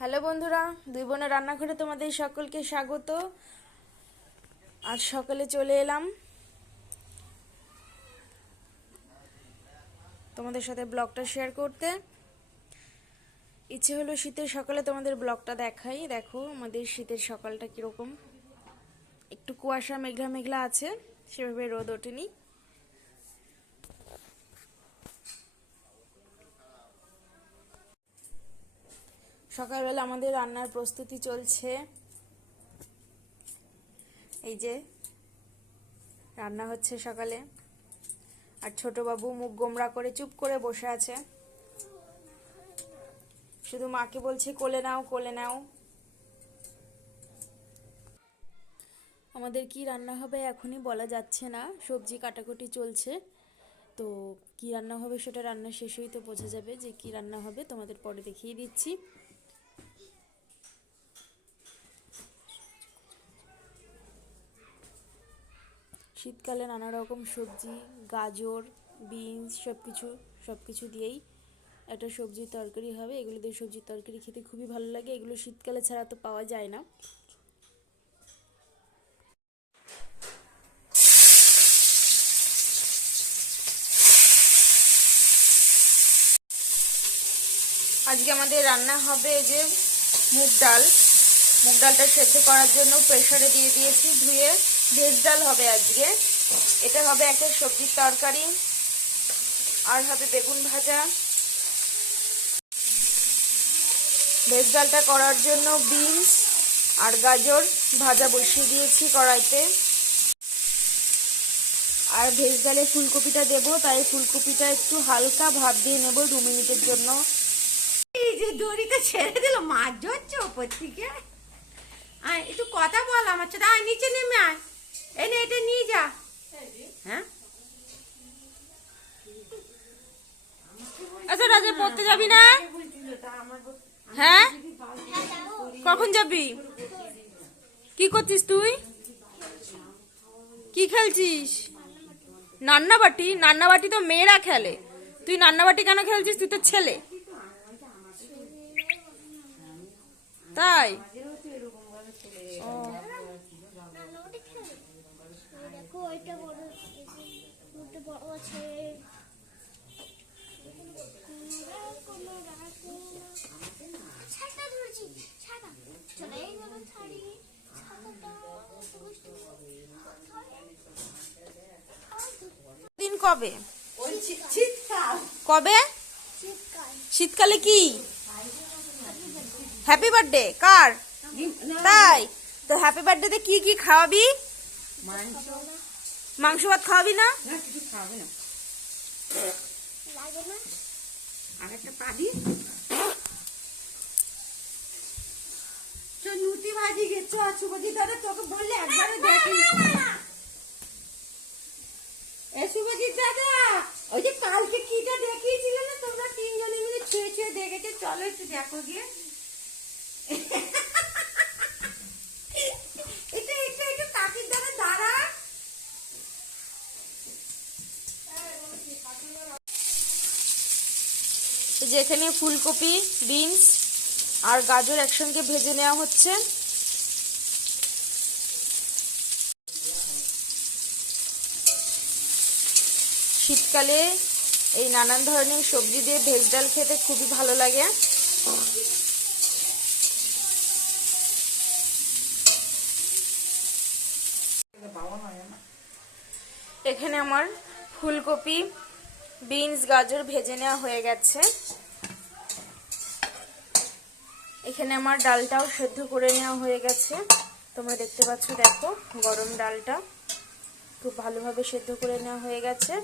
Hello বন্ধুরা, দুই বোনের রান্নাঘরে তোমাদের সকলকে স্বাগত। আজ সকালে চলে এলাম তোমাদের সাথে ব্লগটা শেয়ার করতে। ইচ্ছে হলো শীতের সকালে তোমাদের ব্লগটা দেখাই। দেখো আমাদের শীতের সকালটা কিরকম, একটু কুয়াশা মেঘলা মেঘলা আছে, সেভাবে রোদ ওঠেনি। সকালবেলা আমাদের রান্নার প্রস্তুতি চলছে। এই যে রান্না হচ্ছে সকালে, আর ছোট বাবু মুখ গোমড়া করে চুপ করে বসে আছে, শুধু মাকে বলছে কোলে নাও কোলে নাও। আমাদের কি রান্না হবে এখনই বলা যাচ্ছে না, সবজি কাটাকুটি চলছে। তো কি রান্না হবে সেটা রান্না শেষেই তো বোঝা যাবে যে কি রান্না হবে, তোমাদের পরে দেখিয়ে দিচ্ছি। শীতকালে নানা রকম সবজি, গাজর, বিনস সব কিছু দিয়েই একটা সবজির তরকারি হবে। এগুলো দিয়ে সবজির তরকারি খেতে খুবই ভালো লাগে, এগুলো শীতকালে ছাড়া তো পাওয়া যায় না। আজকে আমাদের রান্না হবে এই যে মুগ ডালটা সেদ্ধ করার জন্য প্রেসারে দিয়ে দিয়েছি, ধুয়ে ভেজ ডাল হবে আজকে। এটা হবে একটা সবজির তরকারি, আর হবে বেগুন ভাজা। ভেজ ডালটা করার জন্য বিনস আর গাজর ভাজা বসিয়ে দিয়েছি কড়াইতে। আর ভেজ ডালে ফুলকপিটা দেবো, তাই ফুলকপিটা একটু হালকা ভাপ দিয়ে নেব 2 মিনিটের জন্য। এই যে দড়িটা ছেড়ে দিল, মাছ ধরছে ওপর থেকে। আয় একটু কথা বল আমার সাথে, আয় নিচে নেমে আয়, এনে এটা নিয়ে যা। হ্যাঁ আচ্ছা রাজা, পড়তে যাবি না? হ্যাঁ, কখন যাবি? কি করছিস তুই? কি খেলছিস? নান্নাবাটি তো মেয়েরা খেলে, তুই নান্নাবাটি কেন খেলছিস? তুই তো ছেলে। তাই দিন কবে? কবে? শীতকালে কি হ্যাপি বার্থডে কার? তাই তো হ্যাপি বার্থডেতে কি কি খাওয়াবি? মাংস ভাত খাওয়াবি না? কিছু খাবে না, আর একটা পাবি নুতি ভাজি গেছ। শুভজিৎ দাদা তোকে বললে একবারে দেখি। শুভজিৎ দাদা, ওই যে কালকে কিটা দেখিয়েছিল না, তোমরা 3 জনে মিলে ছুঁয়ে ছুঁয়ে দেখেছো, চলো একটু দেখো গিয়ে। এটা একটু একটু কাকির দ্বারা দাঁড়া। যেখানে ফুলকপি, বিনস আর গাজর একসঙ্গে ভেজে নেওয়া হচ্ছে। শীতকালে এই নানান ধরনের সবজি দিয়ে ভেজ ডাল খেতে খুবই ভালো লাগে। এখানে আমার ফুলকপি, বিনস, গাজর ভেজে নেওয়া হয়ে গেছে। এখানে আমার ডালটাও সেদ্ধ করে নেওয়া হয়ে গেছে, তোমরা দেখতে পাচ্ছ। দেখো গরম ডালটা খুব ভালোভাবে সেদ্ধ করে নেওয়া হয়ে গেছে।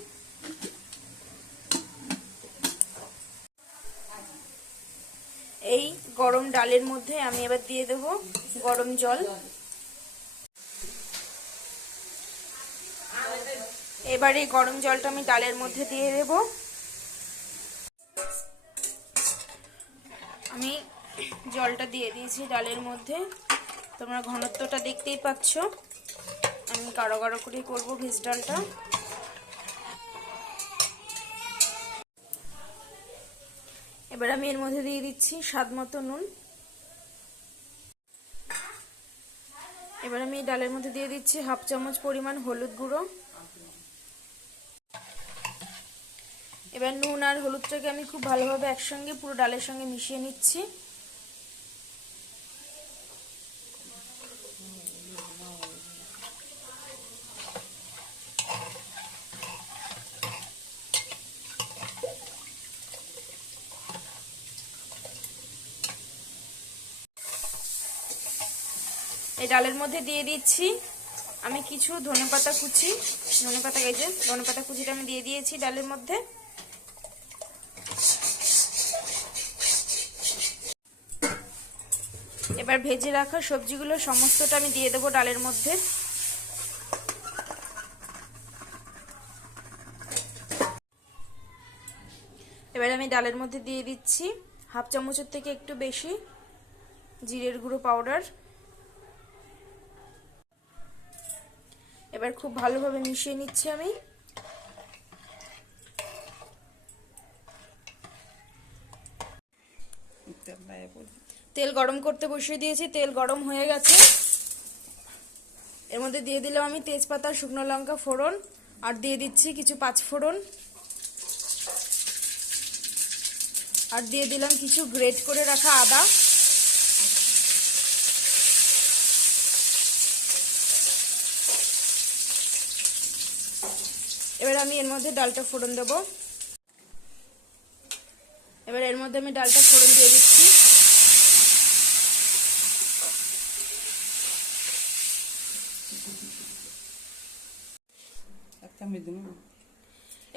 এই গরম ডালের মধ্যে আমি এবার দিয়ে দেব গরম জল। এবার এই গরম জলটা আমি ডালের মধ্যে দিয়ে দেব। আমি জলটা দিয়ে দিয়েছি ডালের মধ্যে, তোমরা ঘনত্বটা দেখতেই পাচ্ছ। আমি গাঢ় গাঢ় করে করবো ভেজ ডালটা। এবার আমি এর মধ্যে দিয়ে দিচ্ছি স্বাদ মতো নুন। এবার আমি এই ডালের মধ্যে দিয়ে দিচ্ছি 1/2 চামচ পরিমাণ হলুদ গুঁড়ো। এবার নুন আর হলুদটাকে আমি খুব ভালোভাবে একসঙ্গে পুরো ডালের সঙ্গে মিশিয়ে নিচ্ছি। এই ডালের মধ্যে দিয়ে দিচ্ছি আমি কিছু ধনেপাতা কুচি। ধনেপাতা, এই যে ধনেপাতা কুচিটা আমি দিয়ে দিয়েছি ডালের মধ্যে। এবার ভেজে রাখা সবজিগুলো সমস্তটা আমি দিয়ে দেবো ডালের মধ্যে। এবার আমি ডালের মধ্যে দিয়ে দিচ্ছি 1/2 চামচের থেকে একটু বেশি জিরের গুঁড়ো পাউডার। এবার খুব ভালোভাবে মিশিয়ে নিচ্ছি আমি। তেল গরম করতে বসিয়ে দিয়েছি, তেল গরম হয়ে গেছে। এর মধ্যে দিয়ে দিলাম আমি তেজপাতা, শুকনো লঙ্কা ফোড়ন, আর দিয়ে দিচ্ছি কিছু 5 ফোড়ন, আর দিয়ে দিলাম কিছু গ্রেট করে রাখা আদা। এবার আমি এর মধ্যে ডালটা ফোড়ন দেব। এবার এর মধ্যে আমি ডালটা ফোড়ন দিয়ে দিচ্ছি।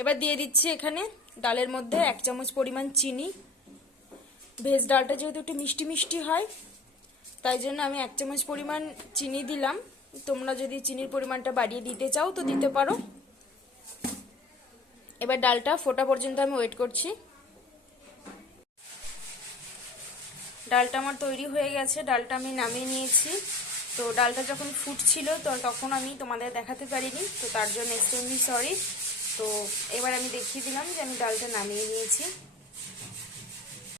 এবার দিয়ে দিচ্ছি এখানে ডালের মধ্যে 1 চামচ পরিমাণ চিনি। ভেজ ডালটা যেহেতু একটু মিষ্টি মিষ্টি হয়, তাই জন্য আমি 1 চামচ পরিমাণ চিনি দিলাম। তোমরা যদি চিনির পরিমাণটা বাড়িয়ে দিতে চাও তো দিতে পারো। এবার ডালটা ফোটা পর্যন্ত আমি ওয়েট করছি। ডালটা আমার তৈরি হয়ে গেছে, ডালটা আমি নামিয়ে নিয়েছি। তো ডালটা যখন ফুটছিল তো তখন আমি তোমাদের দেখাতে পারিনি, তো তার জন্য এক্সট্রিমলি সরি। তো এবার আমি দেখিয়ে দিলাম যে আমি ডালটা নামিয়ে নিয়েছি।